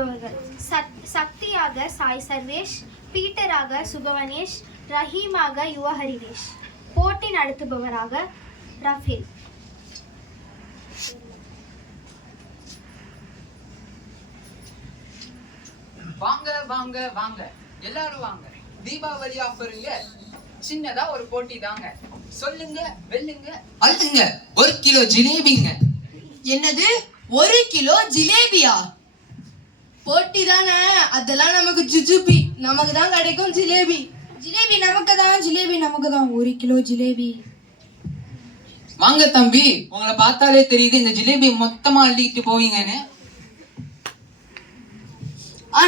வருபவர்கள். சக்தியாக சாய் சர்வேஷ், பீட்டராக சுகவனேஷ், ரஹீமாக யுவஹரிவேஷ், போட்டி நடத்துபவராக ரஃபேல். வாங்க வாங்க வாங்க எல்லாரும் வாங்க. தீபாவளி ஆஃபருங்க. சின்னதா ஒரு போட்டி தாங்க. சொல்லுங்க, வெல்லுங்க, அள்ளுங்க. 1 கிலோ ஜிலேபிங்க. என்னது 1 கிலோ ஜிலேபியா? போட்டி தானே, அதெல்லாம் நமக்கு ஜுஜுபி. நமக்கு தான் கிடைக்கும் ஜிலேபி. ஜிலேபி நமக்கு தான், ஜிலேபி நமக்கு தான். 1 கிலோ ஜிலேபி. வாங்க தம்பி, உங்களை பார்த்தாலே தெரியுது இந்த ஜிலேபி மொத்தமா அள்ளிட்டு போவீங்கன்னு.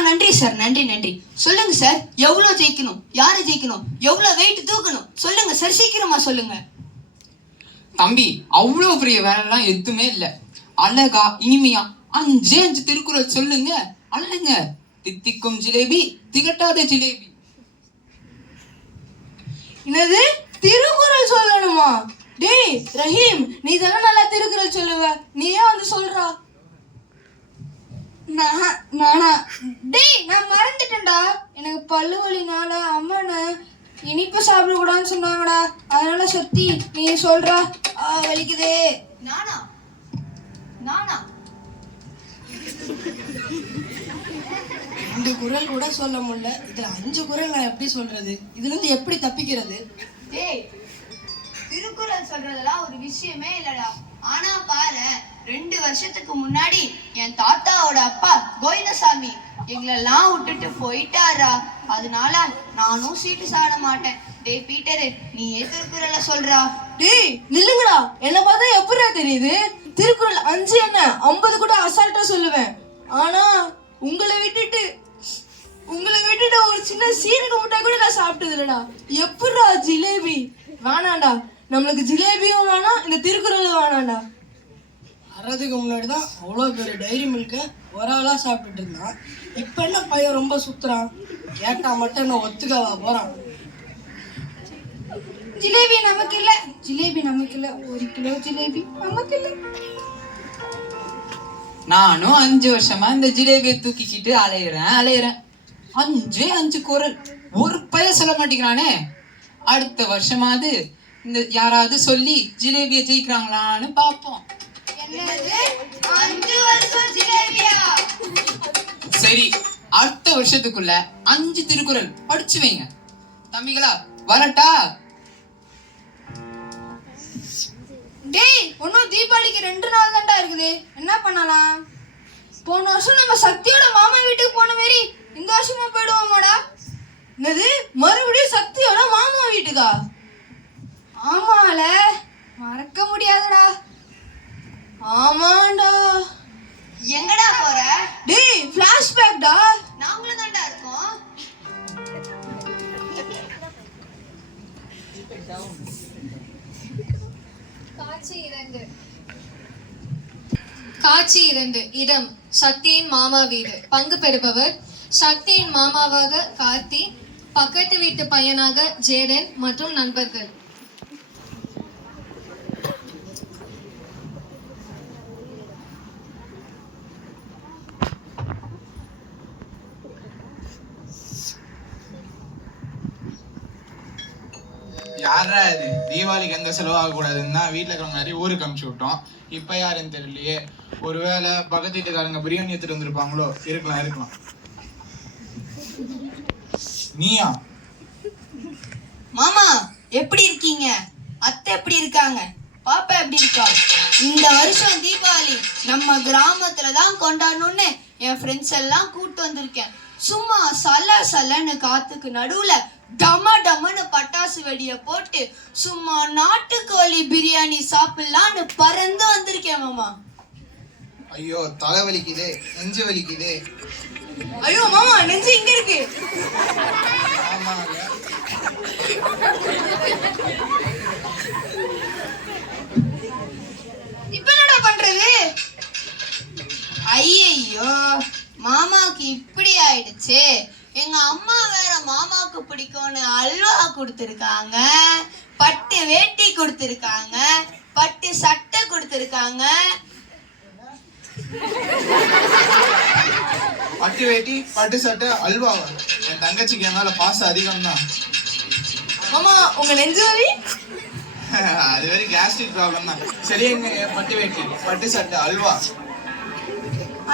நன்றி சார், நன்றி நன்றி. சொல்லுங்க சார், எவ்வளவு ஜெயிக்கணும், யாரு ஜெயிக்கணும், எவ்வளவு வெயிட் தூக்கணும் சொல்லுங்க சார், சீக்கிரமா சொல்லுங்க. தம்பி, அவ்வளவு பெரிய வேலைலாம் எதுவுமே இல்ல. அழகா இனிமையா 5 திருக்குறள் சொல்லுங்க, அள்ளுங்க. தித்திக்கும் ஜிலேபி, திகட்டாத ஜிலேபி. என்னது திருக்குறள் சொல்லணுமா? டேய் ரஹீம், நீ தானே நல்லா திருக்குறள் சொல்லுவ, நீயே வந்து சொல்றா. நானா? டேய் நான் மறந்துட்டேன்டா. எனக்கு பல்லு வலினால அம்மா இனிப்பு சாப்பிடக்கூடாதுன்னு சொன்னாங்கடா. அதனால சக்தி நீ சொல்றா. வலிக்குதே. நானா நானா 2 குறள் கூட சொல்ல முடியல, இதுல 5 குறள் நான் எப்படி சொல்றது? இதுல இருந்து எப்படி தப்பிக்கிறது? டேய், திருக்குறள் சொல்றதெல்லாம் ஒரு விஷயமே இல்லடா. ஆனா பாரு, 2 வருஷத்துக்கு முன்னாடி என் தாத்தாவோட அப்பா கோவிந்தசாமி எங்களெல்லாம் விட்டுட்டு போயிட்டாரா. அதனால நானும் சீட்டு சாட மாட்டேன். டேய் பீட்டரு, நீ திருக்குறளை சொல்றா. டேய் நில்லுங்கடா, என்ன பார்த்தா எப்படிடா தெரியுது? திருக்குறள் 5 என்ன 50 கூட அசால்ட்டா சொல்லுவேன். ஆனா உங்களை விட்டுட்டு ஒரு சின்ன சீரக முட்டாய் கூட நான் சாப்பிட்டது இல்லடா. எப்படிடா ஜிலேபி? வேணாண்டா, நம்மளுக்கு ஜிலேபியும் வேணாம், இந்த திருக்குறளும் வேணாண்டா. வர்றதுக்கு முன்னாடி தான் அவ்வளோ பெரிய டைரி மில்க ஒரு ஆளாக சாப்பிட்டுட்டு இருந்தான். இப்போ என்ன பையன் ரொம்ப சுத்துறான்? கேட்டா மட்டும் என்ன ஒத்துக்கவா போறான்? ஜிலேபி நமக்கு இல்ல, ஜிலேபி நமக்கு இல்ல. 1 கிலோ ஜிலேபி நமக்கு இல்ல. நானும் 5 வருஷமா இந்த ஜிலேபியை தூக்கிக்கிட்டு அலையிறேன். 5 குறள் ஒரு பைய சொல்ல மாட்டேங்கிறானே. அடுத்த வருஷமாவது இந்த யாராவது சொல்லி ஜிலேபியை ஜெயிக்கிறாங்களான்னு பார்ப்போம். சரி, அடுத்த வருஷத்துக்குள்ள 5 திருக்குறள் படிச்சு வைங்க தம்பிகளா. வரட்டா? டேய், இன்னும் தீபாவளிக்கு 2 நாள் தான்டா இருக்குது. என்ன பண்ணலாம்? போன வருஷம் நம்ம சக்தியோட மாமா வீட்டுக்கு போன மாரி இந்த வருஷமா போயிடுவோமாடா? என்னது, மறுபடியும் சக்தியோட மாமா வீட்டுக்கா? ஆமால, மறக்க முடியாதுடா. ஆமாண்டா. எங்கடா போற? டேய் ஃபிளாஷ்பேக்டா. நாங்களும் தான்டா இருக்கோம். காட்சி 2. இடம் சக்தியின் மாமா வீடு. பங்கு பெறுபவர் சக்தியின் மாமாவாக கார்த்தி, பக்கத்து வீட்டு பையனாக ஜேடன் மற்றும் நண்பர்கள். யாரா இது? தீபாவளிக்கு எந்த செலவு ஆகக்கூடாதுன்னு தான் வீட்டில் இருக்கிறவங்க நிறைய ஊருக்கு அனுப்பிச்சு விட்டோம். இப்போ யாருன்னு தெரியலையே. ஒருவேளை பக்கத்து வீட்டுக்காரங்க பிரியாணி எடுத்துட்டு வந்திருப்பாங்களோ? இருக்கலாம். நீயா? மாமா எப்படி இருக்கீங்க? அத்தை எப்படி இருக்காங்க? பாப்பா எப்படி இருக்கா? இந்த வருஷம் தீபாவளி நம்ம கிராமத்துல தான் கொண்டாடணும்னு என் ஃப்ரெண்ட்ஸ் எல்லாம் கூட்டு வந்திருக்கேன். சும்மா சலன்னு காத்துக்கு நடுவுல டமன்னு பட்டாசு வெடிய போட்டு சும்மா நாட்டுக்கோழி பிரியாணி சாப்பிடலான்னு பறந்து வந்திருக்கேன் மாமா. ஐயோ தலை வலிக்குதே, நெஞ்சு வலிக்குதே. ஐயோ மாமா, நெஞ்சு இங்க இருக்கு. ஆமாங்க. இப்ப என்னடா பண்றது? ஐயோ, மாமாவுக்கு இப்படி ஆயிடுச்சு. எங்க அம்மா வேற மாமாவுக்கு பிடிக்கும்னு அல்வா கொடுத்துருக்காங்க, பட்டு வேட்டி கொடுத்துருக்காங்க, பட்டு சட்டை கொடுத்துருக்காங்க. பட்டு வேட்டி பட்டு சட்டை அல்வாவா? என் தங்கச்சிக்கு என் மேல பாசம் அதிகம் தான். மாமா உங்க நெஞ்சு வலி? அது வரை கேஸ்ட்ரிக் ப்ராப்ளம் தான். சரி, எங்க பட்டு வேட்டி பட்டு சட்டை அல்வா?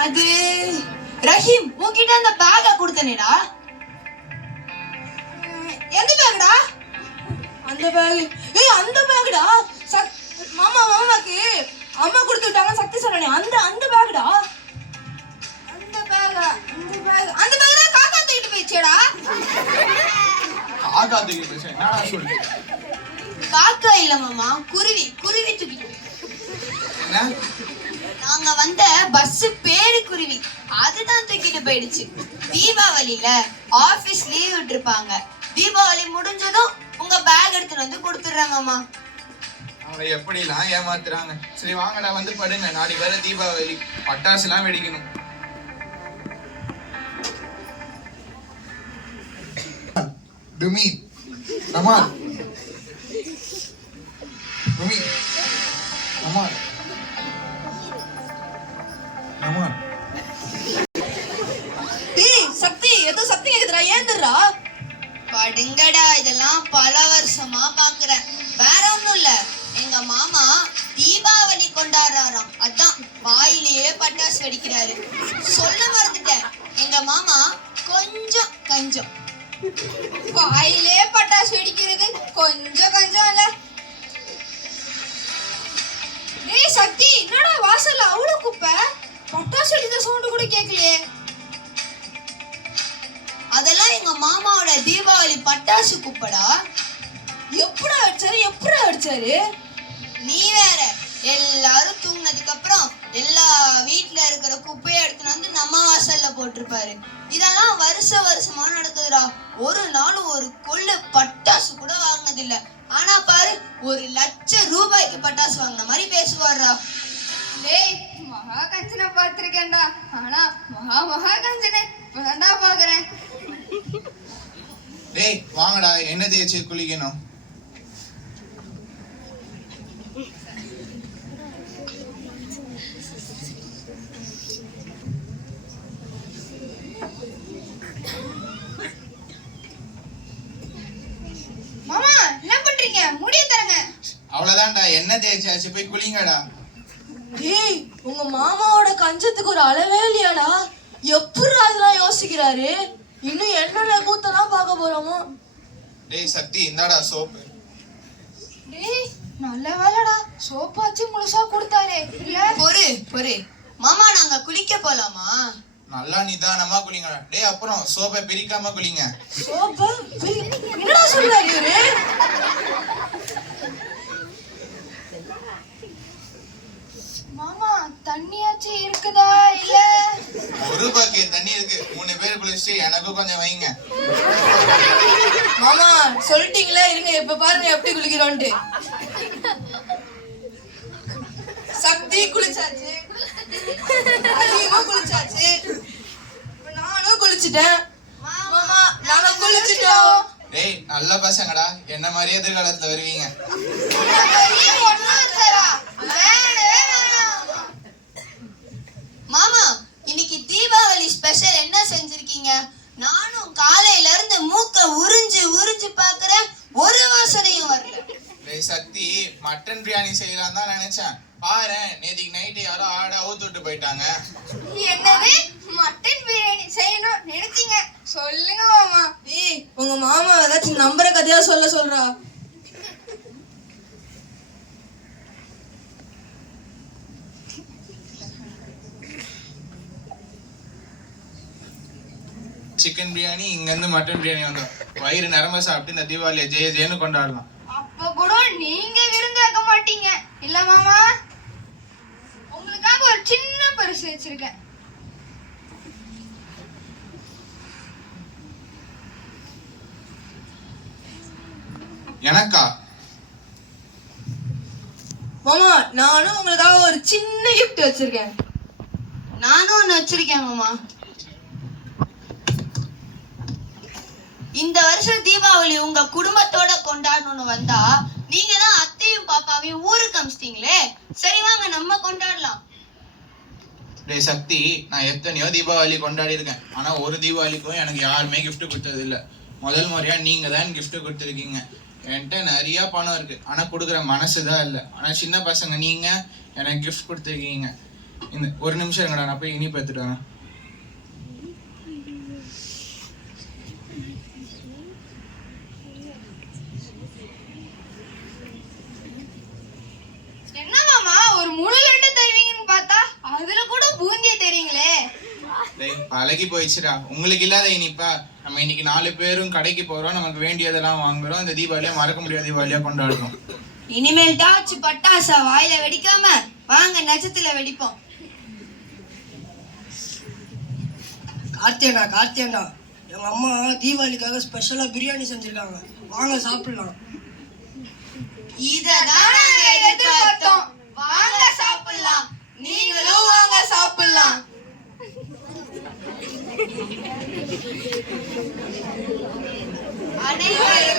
அது ரஹீம் உன்கிட்ட அந்த பேக கொடுத்தனேடா. எந்த பேக்டா? அந்த பேக். அந்த பேக்டா. மாமாக்கு அம்மா கொடுத்து விட்டாங்க சக்தி சரணி. அந்த பேக்டா. அந்த பேக்ல காக்கா தூக்கிட்டு போயிச்சேடா. காக்கா தூக்கி போச்சு? என்னடா சொல்லு? காக்கா இல்ல மாமா, குருவி தூக்கிட்டு. என்ன? நாங்க வந்த பஸ் பேரு குருவி, அதுதான் தூக்கிட்டு போயிடுச்சு. தீபாவளியில ஆபீஸ் லீவ் விட்டுருப்பாங்க. தீபாவளி முடிஞ்சதும் உங்க பேக் எடுத்துட்டு வந்து கொடுத்துடுறாங்கம்மா. அவங்க எப்படிலாம் ஏமாத்துறாங்க. சரி வாங்கடா வந்து படுங்க, நாளைக்கு வேற தீபாவளி, பட்டாசு எல்லாம் வெடிக்கணும். டுமி ரமான் டுமி ரமான் ரமான். சக்தி ஏதோ சக்தி கேக்குதுடா. ஏந்துடா. படுங்கடா, இதெல்லாம் பல வருஷமா பாக்குறேன். வேற ஒண்ணும் இல்ல, எங்க மாமா தீபாவளி கொண்டாடுறாராம். அதான் வாயிலேயே பட்டாசு வெடிக்கிறாரு. சொல்ல மறந்துட்டேன், எங்க மாமா கொஞ்சம் கஞ்சம். வாயிலே பட்டாசு வெடிக்கிறது கொஞ்சம் இல்ல. டேய் சக்தி, என்னடா வாசல்ல அவ்வளவு குப்பை? பட்டாசு வெடிக்கிற சவுண்ட் கூட கேட்கலையே. அதெல்லாம் எங்க மாமாவோட தீபாவளி பட்டாசு குப்படா. எப்படா அடிச்சாரு? நீ வேற, எல்லாரும் தூங்கினதுக்கு அப்புறம் எல்லா வீட்டுல இருக்கிற குப்பையை எடுத்துன்னு வந்து நம்ம வாசல்ல போட்டிருப்பாரு. இதெல்லாம் வருஷமா நடக்குதுடா. ஒரு நாள் ஒரு கொள்ளு பட்டாசு கூட வாங்கினது இல்ல. ஆனா பாரு, 1,00,000 ரூபாய்க்கு பட்டாசு வாங்கின மாதிரி பேசுவாருடா. டேய் மகா கஞ்சனை பார்த்திருக்கேன்டா, ஆனா மகா கஞ்சனை இப்பதான்டா பாக்குறேன். டேய் வாங்கடா, என்ன தேய்ச்சி குளிக்கணும். மாமா என்ன பண்றீங்க? முடிய தரங்க. அவ்வளவுதான்டா, என்ன தேய்ச்சாச்சு, போய் குளிங்கடா. டேய் உங்க மாமாவோட கஞ்சத்துக்கு ஒரு அளவே இல்லையாடா? எப்படி அதெல்லாம் யோசிக்கிறாரு? இன்னும் என்னென்ன கூத்தெல்லாம் பார்க்க போறோமோ. டேய் சக்தி, இந்தாடா சோப்பு. டேய் நல்ல வேலைடா, சோப்பாச்சு முழுசா கொடுத்தாரே. இல்ல பொறு மாமா, நாங்க குளிக்க போலாமா? நல்லா நிதானமா குளிங்கடா. டேய் அப்புறம் சோப்பை பிரிக்காம குளிங்க. சோப்பு? என்னடா சொல்றாரு இவரு? மாமா தண்ணியாச்சு இருக்குதா? இல்ல ஒரு பக்கெட் தண்ணி இருக்கு, 3 பேர் குளிச்சுட்டு எனக்கும் கொஞ்சம் வைங்க. மாமா சொல்லிட்டீங்களே, இருங்க இப்ப பாருங்க எப்படி குளிக்கிறோன்ட்டு. சக்தி குளிச்சாச்சு, அதிகமா குளிச்சாச்சு, நானும் குளிச்சுட்டேன். மாமா நாங்க குளிச்சுட்டோம். டேய் நல்ல பசங்கடா, என்ன மாதிரி எதிர்காலத்துல வருவீங்க. மாமா இன்னைக்கு தீபாவளி ஸ்பெஷல் என்ன செஞ்சிருக்கீங்க? நானும் காலையில இருந்து மூக்க உறிஞ்சு பாக்குறேன், ஒரு வாசனையும் வரல. டேய் சக்தி, மட்டன் பிரியாணி செய்யலாம் தான் நினைச்சேன். பாரு நேத்திக்கு நைட்டு யாரோ ஆட அவுத்து விட்டு போயிட்டாங்க. என்னது மட்டன் பிரியாணி செய்யணும் நினைச்சீங்க? சொல்லுங்க மாமா. ஏய் உங்க மாமா ஏதாச்சும் நம்புற கதையா சொல்றா. சிக்கன் பிரியாணி இங்க இருந்து மட்டன் பிரியாணி வந்தோம். வயிறு நிரம்ப சாப்பிட்டு இந்த தீபாவளியை ஜெயன்னு கொண்டாடலாம். அப்ப கூட நீங்க விருந்து வைக்க மாட்டீங்க இல்ல மாமா? உங்களுக்காக ஒரு சின்ன பரிசு வச்சிருக்கேன். எனக்கா? மாமா நானும் உங்களுக்காக ஒரு சின்ன கிஃப்ட் வச்சிருக்கேன். நானும் ஒண்ணு வச்சிருக்கேன் மாமா. இந்த வருஷம் தீபாவளி உங்க குடும்பத்தோட கொண்டாடணும்னு வந்தா நீங்க தான் அத்தையும் பாப்பாவையும் ஊருக்கு அமிச்சிட்டீங்களே. சரி வாங்க நம்ம கொண்டாடலாம். டேய் சக்தி, நான் எத்தனையோ தீபாவளி கொண்டாடி இருக்கேன். ஆனா ஒரு தீபாவளிக்கும் எனக்கு யாருமே gift கொடுத்தது இல்ல. முதல் முறையா நீங்க தான் gift கொடுத்துருக்கீங்க. என்கிட்ட நிறைய பணம் இருக்கு, ஆனா கொடுக்குற மனசுதான் இல்லை. ஆனா சின்ன பசங்க நீங்க எனக்கு gift கொடுத்துருக்கீங்க. இந்த ஒரு நிமிஷம் இருங்கடா, நான் போய் இனிப்பு எடுத்துட்டு வரேன். என்ன மாமா ஒரு முழு லட்டு தருவீங்கன்னு பார்த்தா அதுல கூட பூந்திய தரீங்களே. டேய் பழகி போயிடுச்சுடா. உங்களுக்கு இல்லாத இனிப்பா? நம்ம இன்னைக்கு 4 பேரும் கடைக்கு போறோம், நமக்கு வேண்டியதெல்லாம் வாங்குறோம், இந்த தீபாவளியா மறக்க முடியாத தீபாவளியா கொண்டாடுறோம். இனிமேல்டாச்சு பட்டாசா வாயில வெடிக்காம வாங்க நட்சத்திர வெடிப்போம். கார்த்தியாண்டா எங்க அம்மா தீபாவளிக்காக ஸ்பெஷலா பிரியாணி செஞ்சிருக்காங்க, வாங்க சாப்பிடலாம். இததான் நாங்க எதிர்பார்த்தோம். வாங்க சாப்பிடலாம். நீங்களும் வாங்க சாப்பிடலாம். அனைவரும்